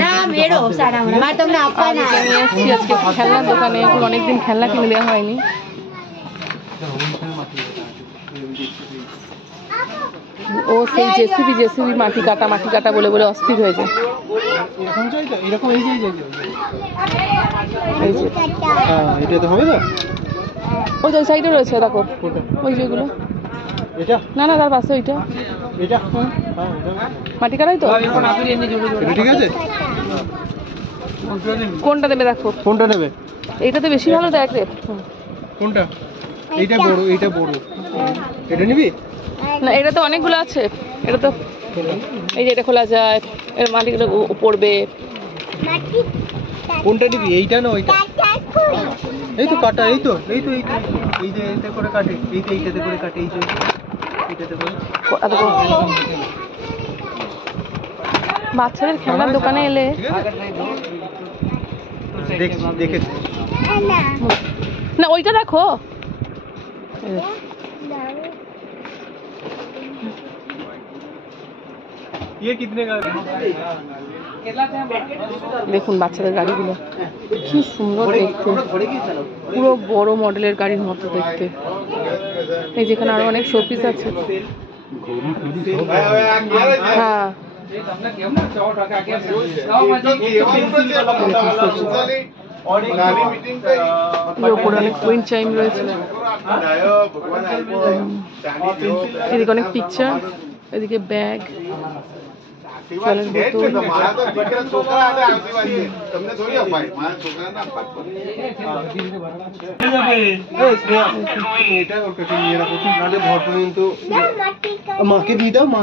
ना मेरो सारा मैं तुमने आपका ना আজকে খেলনার দোকানে এখন অনেকদিন খেলনা কিনে দেওয়া হয়নি। ও সেই জেসিবি মাটি কাটা বলে বলে অস্থির হয়েছে। ওই যে সাইডে রয়েছে দেখো ওই যেগুলো না না তার পাশে ওইটা মাটি কাটাই তো ঠিক আছে। কোনটা দেবে দেখো কোনটা নেবে এইটা তো বেশি ভালো দেখ রে কোনটা এইটা বড় এটা নিবি না এটা তো অনেকগুলো আছে এটা তো এই যে এটা খোলা যায় এর মাটিগুলো পড়বে কোনটা নিবি এইটা না ওইটা এই তো কাটা এই যে এইটা করে কাটে এইটাতে করে কাটে এই যে এইটাতে করে বাচ্চাদের খেলনার দোকানে এলে দেখে না ওইটা দেখো দেখুন বাচ্চাদের গাড়িগুলো কি সুন্দর দেখতে পুরো বড় মডেলের গাড়ির মতো দেখতে। এই যেখানে আরো অনেক শোপিস আছে। হ্যাঁ উপরে অনেক কুইন চাইম রয়েছে, এদিকে অনেক পিকচার, এদিকে ব্যাগ, জলের বোতল। মাকে দিয়ে দাও, মা